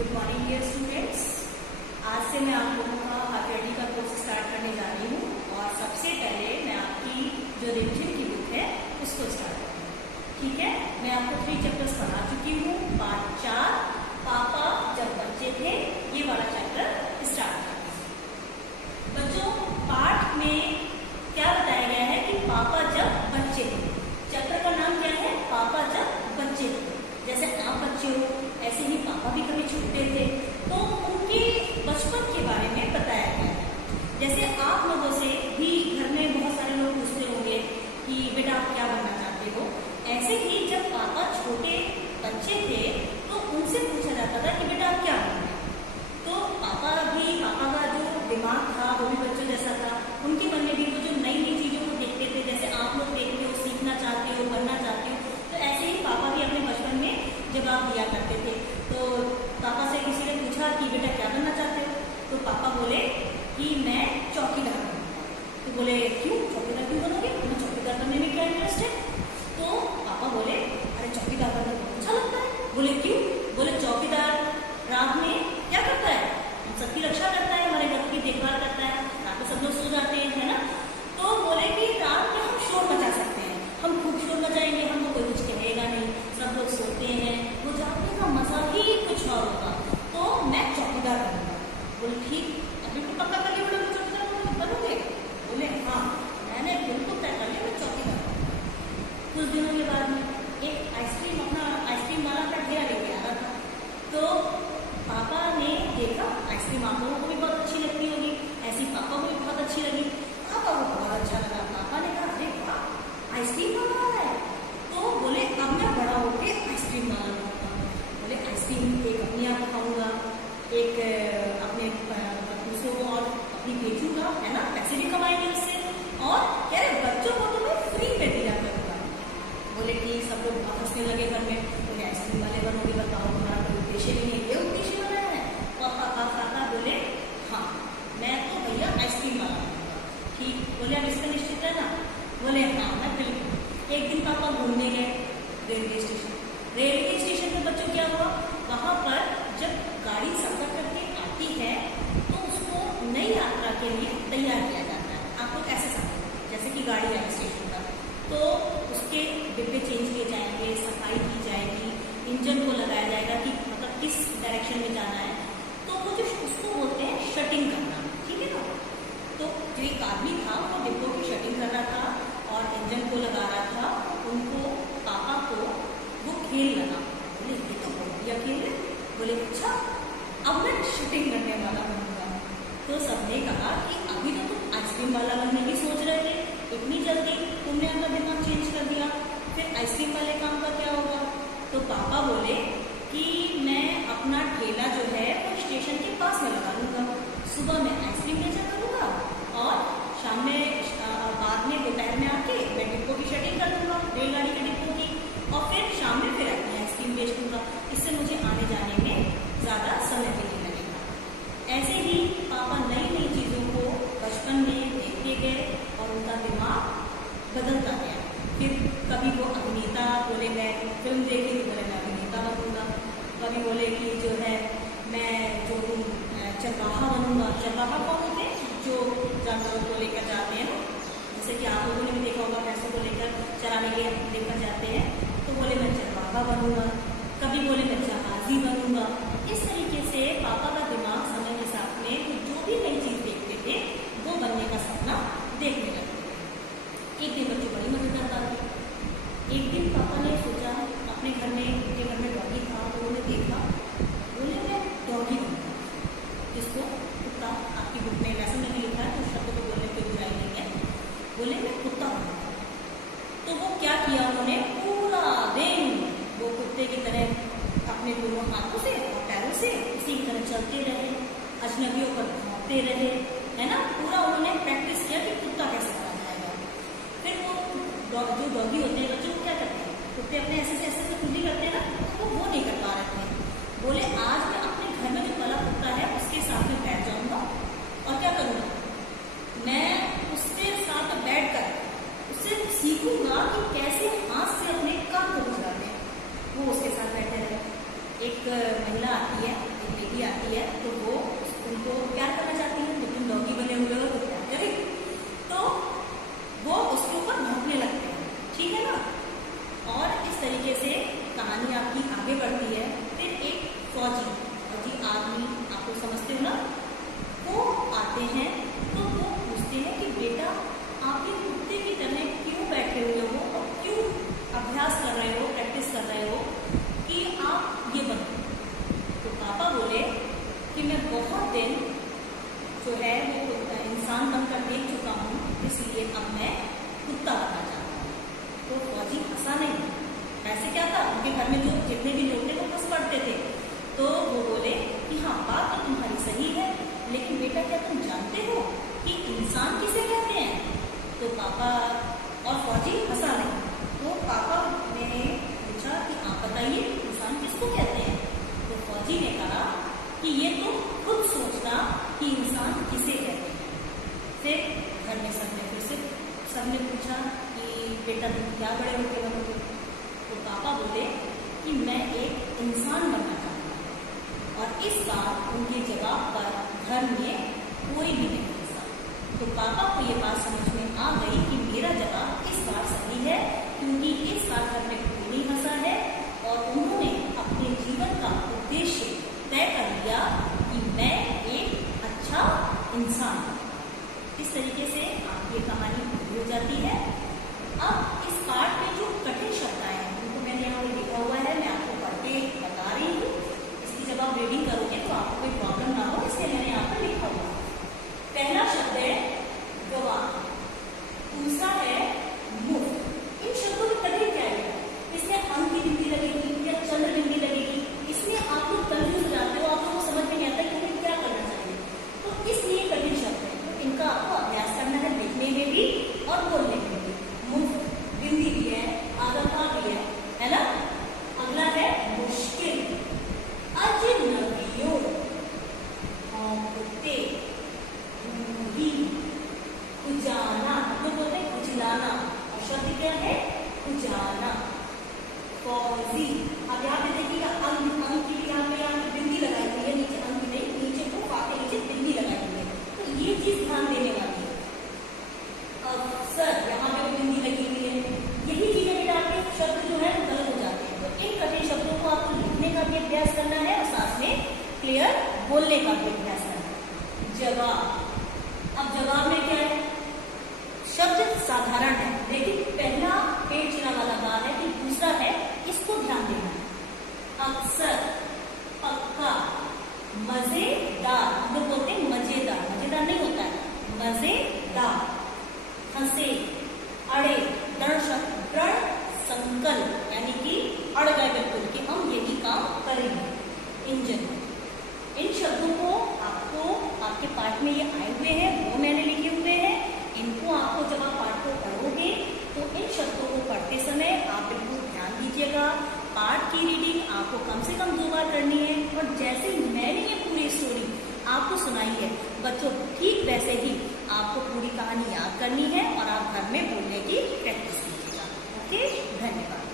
Good morning dear students. आज से मैं आप लोगों का हाफ ईयरली का कोर्स स्टार्ट करने जा रही हूँ और सबसे पहले मैं आपकी जो रिविजन की बुक है उसको स्टार्ट करूँगी। ठीक है, मैं आपको 3 चैप्टर्स पढ़ा चुकी हूँ। पार्ट 4 पापा जब बच्चे थे, ये वाला चैप्टर स्टार्ट करती हूँ। बच्चों, पार्ट में क्या बताया गया है कि पापा जब बच्चे थे। चैप्टर का नाम क्या है? पापा जब बच्चे थे। जैसे आप बच्चे हो ऐसे ही पापा भी कभी छोटे थे, तो उनके बचपन के बारे में बताया गया है। जैसे आप लोगों से भी घर में बहुत सारे लोग पूछते होंगे कि बेटा आप क्या बनना चाहते हो। ऐसे ही जब पापा छोटे बच्चे थे तो उनसे पूछा जाता था कि बेटा आप क्या बनना है। तो पापा का जो दिमाग था वो भी बच्चों जैसा था। उनके मन में भी वो जो नई नई चीजों को देखते थे, जैसे आप लोग देखते हो, सीखना चाहते हो, बनना चाहते हो, तो ऐसे ही पापा भी अपने बचपन में जवाब दिया करते थे। तो पापा से किसी ने पूछा कि बेटा क्या बनना चाहते हो, तो पापा बोले कि मैं चौकीदार बनूंगा। तो बोले क्यों, चौकीदार क्यों बनोगे, तुम्हें चौकीदार बनने में क्या इंटरेस्ट है? तो पापा बोले अरे चौकीदार बनना बहुत अच्छा लगता है। बोले क्यों? बोले चौकीदार रात में क्या करता है, हम सबकी रक्षा करता है, हमारे घर की देखभाल करता है। रात में सब लोग सो जाते हैं, है ना। तो बोले कि रात में हम शोर मचा सकते हैं, हम खूब शोर मचाएंगे, हमको कोई कुछ कहेगा नहीं, सब लोग सोते हैं, वो जागने का मजा ही कुछ और होगा। तो मैं चौकीदार बनूंगा। बोले ठीक, अभी तो पक्का कर लिया बोले मैं चौकीदार बनोगे? बोले हाँ, मैंने बिल्कुल तय कर लिया, मैं चौकीदार बनूंगा। कुछ दिनों के बाद में एक आइसक्रीम वाला का ढेरा लेके आ रहा था। तो पापा ने देखा आइसक्रीम आप लोगों को भी बहुत अच्छी लगती होगी, ऐसी पापा को भी बहुत अच्छी लगी। पापा को बहुत अच्छा लगा। पापा ने कहा अरे वाह, आइसक्रीम वाला है। तो बोले अब मैं बड़ा होके आइसक्रीम वाला बनूंगा। बोले आइसक्रीम एक अपने आप खाऊंगा, एक अपने दूसरों को और अपनी बेचूंगा, है ना, पैसे भी कमाएंगे उससे, और कह रहे बच्चों को तो मैं फ्री में दिया करूंगा। बोले कि सब लोग हंसने लगे घर में। बोले आइसक्रीम वाले बनोगे, बताओ तुम्हारा कोई उद्देश्य नहीं है, ये उद्देश्य वाला है। पापा बोले हाँ मैं तो भैया आइसक्रीम वाला बनूंगा। ठीक, बोले अब इसका निश्चित है ना? बोले हाँ मैं बिल्कुल। एक दिन पापा घूमने गए रेलवे स्टेशन पे। बच्चों क्या हुआ, वहां पर जब गाड़ी सफर करके आती है तो उसको नई यात्रा के लिए तैयार किया जाता है। आप लोग ऐसे समझो जैसे कि गाड़ी आई स्टेशन पर, तो उसके डिब्बे चेंज किए जाएंगे, सफाई की जाएगी, इंजन को लगाया जाएगा कि मतलब किस डायरेक्शन में जाना है। तो वो जो उसको बोलते हैं शटिंग करना, ठीक है ना। तो जो एक आदमी था वो डिब्बों की शटिंग कर रहा था और इंजन को लगा रहा था। उनको पापा को वो खेल लगा। बोले ये तो बहुत बढ़िया खेल है। बोले अच्छा अब मैं शटिंग करने वाला बनूंगा। तो सबने कहा कि अभी तो तुम आइसक्रीम वाला बनने की सोच रहे थे, इतनी जल्दी तुमने अपना दिमाग चेंज कर दिया, फिर आइसक्रीम वाले काम का क्या होगा? तो पापा बोले कि मैं अपना ठेला जो है वो स्टेशन के पास में लगा लूंगा। सुबह में आइसक्रीम बेचा करूंगा और शाम में बाद में दोपहर में आके मैं डिब्बों की शटिंग कर लूंगा, रेलगाड़ी के डिब्बों की, और फिर शाम में फिर अपनी आइसक्रीम बेच दूंगा। इससे मुझे आने जाने में ज़्यादा समय भी नहीं लगेगा। ऐसे ही पापा नई नई चीज़ों को बचपन में देखते गए और उनका दिमाग बदलता गया। फिर कभी वो अभिनेता, बोले मैं फिल्म देखी तो बोले मैं अभिनेता बनूंगा। कभी बोले कि जो है मैं जो चरवाहा बनूंगा। चरवाहा कौन होते हैं? जो जानवरों को लेकर जाते हैं ना, जैसे कि आप लोगों ने भी देखा होगा, भैंसों को लेकर चराने के लिए लेकर जाते हैं। तो बोले मैं चरवाहा बनूंगा। कभी बोले मैं जहाजी बनूंगा। इस तरीके से पापा का दिमाग समय के साथ में जो भी नई चीज देखते थे वो बनने का सपना देखने लगते थे। एक दिन बच्चों बड़ी मजेदार बात हुई। एक दिन पापा ने सोचा अपने घर में, उनके घर में डॉगी था, तो उन्होंने देखा, बोले मैं डॉगी बनूंगा। जिसको कुत्ता, आपकी बुक में लेसन में भी लिखा है तो शब्द को बोलने की बुराई नहीं है। बोले मैं कुत्ता बनूंगा। तो वो क्या किया, उन्होंने पूरा दिन वो कुत्ते की तरह अपने दोनों हाथों से और पैरों से उसी की तरह चलते रहे, अजनबियों पर भागते रहे, है ना। पूरा उन्होंने प्रैक्टिस किया कि कुत्ता कैसे बना जाएगा। फिर वो जो डॉगी होते हैं बच्चों क्या करते हैं, कुत्ते अपने ऐसे खुली करते हैं ना, तो वो नहीं कर पा रहे थे। बोले आज मैं अपने घर में जो पला कुत्ता है उसके साथ में बैठ जाऊंगा और क्या करूंगा, मैं उसके साथ बैठकर उससे सीखूंगा कि कैसे हाथ से अपने काम को गुजारते हैं। वो उसके साथ बैठे रहे। एक महिला आती है, बेटी आती है तो वो उनको प्यार करना चाहती है, लेकिन डॉगी बने हुए हो तो क्या करे, तो वो उसके ऊपर भौंकने लगते हैं, ठीक है ना। और इस तरीके से कहानी आपकी आगे बढ़ती है। फिर एक फौजी आदमी, आप लोग समझते हो ना, वो आते हैं तो वो पूछते हैं कि बेटा आप ये कुत्ते की तरह क्यों बैठे हुए हो और क्यों अभ्यास कर रहे हो, प्रैक्टिस कर रहे हो कि आप ये बनो। तो पापा बोले कि मैं बहुत दिन जो है वो इंसान बनकर देख चुका हूँ, इसलिए अब मैं कुत्ता बनना चाहता हूँ। तो फौजी हंसा नहीं। ऐसे क्या था, उनके घर में जो जितने भी लोग थे वो हंस पड़ते थे। तो वो बोले कि हाँ बात तो तुम्हारी सही है, लेकिन बेटा क्या तुम जानते हो कि इंसान किसे कहते हैं। तो पापा और फौजी हंसा नहीं। तो पापा ने पूछा कि आप बताइए इंसान किसको कहते हैं। तो फौजी ने कहा कि ये तुम खुद सोचना कि इंसान किसे कहते हैं। फिर घर में सबने पूछा कि बेटा तुम क्या बड़े होके बनोगे। तो पापा बोले कि मैं एक इंसान बनना चाहता हूँ। और इस बार उनके जवाब पर घर में कोई भी नहीं हंसा। तो पापा को ये बात समझ में आ गई कि मेरा जवाब इस बार सही है, क्योंकि इस बार घर में कोई नहीं हंसा है और उन्होंने अपने जीवन का उद्देश्य तय कर लिया कि मैं एक अच्छा इंसान हूँ। इस तरीके से आपकी ये कहानी पूरी हो जाती है। अब इस पार्ट में जो कठिन शब्द आए हैं उनको मैंने यहाँ पे लिखा हुआ है, मैं आपको पढ़ के बता रही हूँ। इसकी जब आप रीडिंग करोगे तो आपको कोई प्रॉब्लम ना हो, इसलिए मैंने यहाँ पर लिखा हुआ। पहला शब्द है गवाह, दूसरा है मुफ्त। इन शब्दों में कठिन क्या है, इसमें अंक की बिंदी लगेगी या चंद्र बिंदी लगेगी, इसमें आप लोग कंफ्यूज हो जाते हो, आप लोगों को समझ में नहीं आता कि हमें क्या करना चाहिए। तो इसलिए कठिन शब्द है, तो इनका आपको अभ्यास करना है, लिखने में भी और बोलने में भी। मुफ्त, बिंदी भी है, आगमा भी है ना। अगला है मुश्किल, अजनबियों, कुत्ते, दूरी, उजाना, तो बोलते हैं उजलाना, और शब्द क्या है उजाना। फौजी, अब यहाँ पे देखिएगा अंक की यहाँ पे बिंदी लगाई हुई है, नीचे अंक नहीं, नीचे को पाके नीचे बिंदी लगाई हुई है, तो ये चीज ध्यान देने वाली है। अफसर, यहाँ पे बिंदी लगी हुई है, यही चीजें बेटा आपके शब्द जो है गलत हो जाते हैं। तो इन कठिन शब्दों को आपको लिखने का भी अभ्यास करना है और साथ में क्लियर बोलने का भी अभ्यास करना है। जवाब, अब जवाब में क्या है, शब्द साधारण है लेकिन पहला पेड़ चुना वाला बात है कि दूसरा है, इसको ध्यान देना है। अक्सर, पक्का, मजेदार, हम लोग बोलते हैं मजेदार, मजेदार नहीं होता है, मजेदार। हंसे, अड़े, दृढ़ संकल्प, यानी कि अड़ गए बिल्कुल कि हम यही काम करेंगे। इंजन, इन शब्दों को आपको आपके पाठ में ये आए हुए हैं, वो मैंने लिखे हुए हैं। इनको आपको जब आप पाठ को पढ़ोगे तो इन शब्दों को पढ़ते समय आप बिल्कुल ध्यान दीजिएगा। पाठ की रीडिंग आपको कम से कम 2 बार करनी है, और जैसे मैंने ये पूरी स्टोरी आपको सुनाई है बच्चों, ठीक वैसे ही आपको पूरी कहानी याद करनी है और आप घर में बोलने की प्रैक्टिस कीजिएगा। ओके, धन्यवाद।